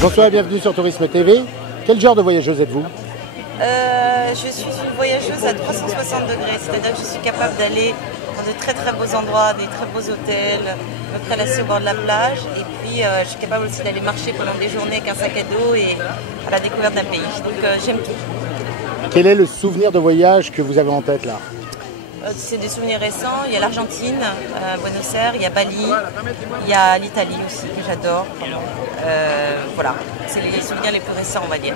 Bonsoir et bienvenue sur Tourisme TV. Quel genre de voyageuse êtes-vous? Je suis une voyageuse à 360 degrés, c'est-à-dire que je suis capable d'aller dans de très très beaux endroits, des très beaux hôtels, me prélasser au bord de la plage, et puis je suis capable aussi d'aller marcher pendant des journées avec un sac à dos et à la découverte d'un pays. Donc j'aime tout. Quel est le souvenir de voyage que vous avez en tête là? C'est des souvenirs récents. Il y a l'Argentine, Buenos Aires, il y a Bali, il y a l'Italie aussi que j'adore. Voilà, c'est les souvenirs les plus récents, on va dire.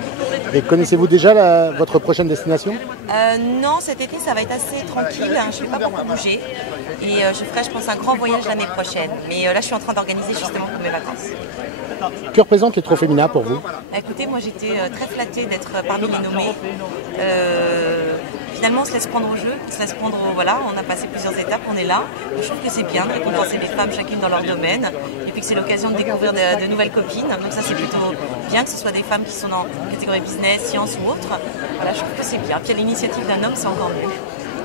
Et connaissez-vous déjà votre prochaine destination? Non, cet été ça va être assez tranquille, hein. Je ne vais pas beaucoup bouger et je ferai, je pense, un grand voyage l'année prochaine. Mais là je suis en train d'organiser justement pour mes vacances. Que représentent les Trophéminas pour vous? Écoutez, moi j'étais très flattée d'être parmi les nommés. Finalement on se laisse prendre au jeu, on se laisse prendre, voilà, on a passé plusieurs étapes, on est là. Je trouve que c'est bien de récompenser les femmes chacune dans leur domaine et puis que c'est l'occasion de découvrir de nouvelles copines. Donc ça c'est plutôt bien que ce soit des femmes qui sont dans catégorie business, sciences ou autres. Voilà, je trouve que c'est bien. Puis à l'initiative d'un homme, c'est encore mieux.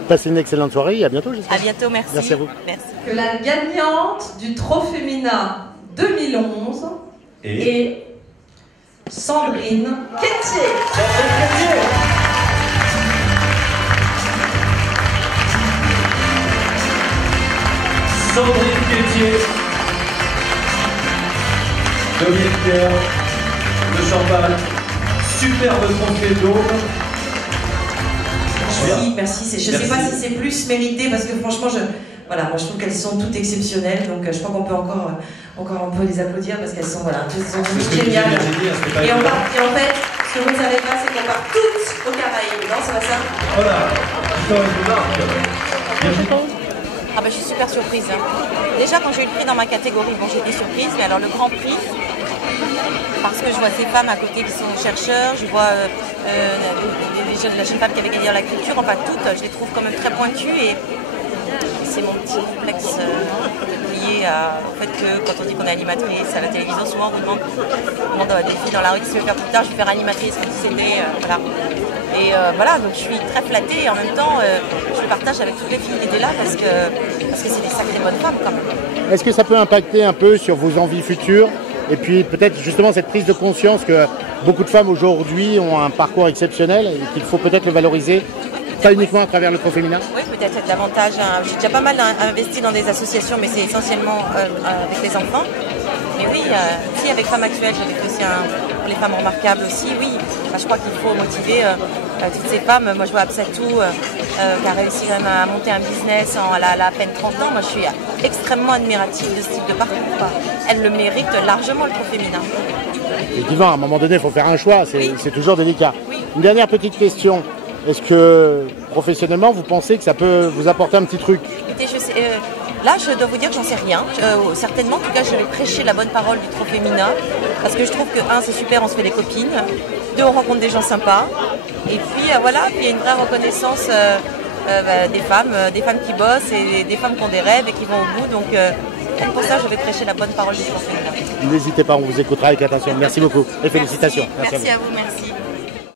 Passez une excellente soirée et à bientôt, j'espère. À bientôt, merci. Merci à vous. Merci. Que la gagnante du Trophemina 2011 est Sandrine Quétier. Sandrine Quétier, 2 litres de champagne, superbe trophée d'eau. Merci. Je ne sais pas si c'est plus mérité parce que franchement, voilà, moi je trouve qu'elles sont toutes exceptionnelles, donc je crois qu'on peut encore un peu les applaudir parce qu'elles sont, voilà, elles sont géniales. Et en fait, ce que vous ne savez pas, c'est qu'on part toutes aux Caraïbes, non, c'est pas ça? Voilà, Ah ben, je suis super surprise. Hein. Déjà quand j'ai eu le prix dans ma catégorie, bon j'étais surprise, mais alors le grand prix, parce que je vois ces femmes à côté qui sont chercheurs, je vois la jeune femme qui avait gagné la culture, enfin toutes, je les trouve quand même très pointues et c'est mon petit complexe lié au fait que quand on dit qu'on est animatrice à la télévision, souvent on demande des filles dans la rue qui se veulent faire plus tard, je vais faire animatrice comme si c'était, voilà. Et voilà, donc je suis très flattée et en même temps je le partage avec toutes les filles qui étaient là parce que c'est des sacrées bonnes femmes quand même. Est-ce que ça peut impacter un peu sur vos envies futures? Et puis peut-être justement cette prise de conscience que beaucoup de femmes aujourd'hui ont un parcours exceptionnel et qu'il faut peut-être le valoriser, pas uniquement à travers le Trophemina? Oui, peut-être davantage. J'ai déjà pas mal investi dans des associations, mais c'est essentiellement avec les enfants. Mais oui, si avec Femmes Actuelles, j'ai fait aussi pour les femmes remarquables aussi, oui. Enfin, je crois qu'il faut motiver toutes ces femmes. Moi, je vois Absatou qui a réussi quand même à monter un business elle a à peine 30 ans. Moi, je suis extrêmement admirative de ce type de parcours. Elle le mérite largement, le Trophemina. Effectivement, à un moment donné, il faut faire un choix. C'est toujours délicat. Oui. Une dernière petite question. Est-ce que professionnellement, vous pensez que ça peut vous apporter un petit truc? Écoutez, là, je dois vous dire que j'en sais rien. Certainement, en tout cas, je vais prêcher la bonne parole du Trophemina. Parce que je trouve que, c'est super, on se fait des copines. 2, on rencontre des gens sympas. Et puis, voilà, il y a une vraie reconnaissance des femmes qui bossent et des femmes qui ont des rêves et qui vont au bout. Donc, pour ça, je vais prêcher la bonne parole du Trophemina. N'hésitez pas, on vous écoutera avec attention. Merci beaucoup et félicitations. Merci à vous, merci.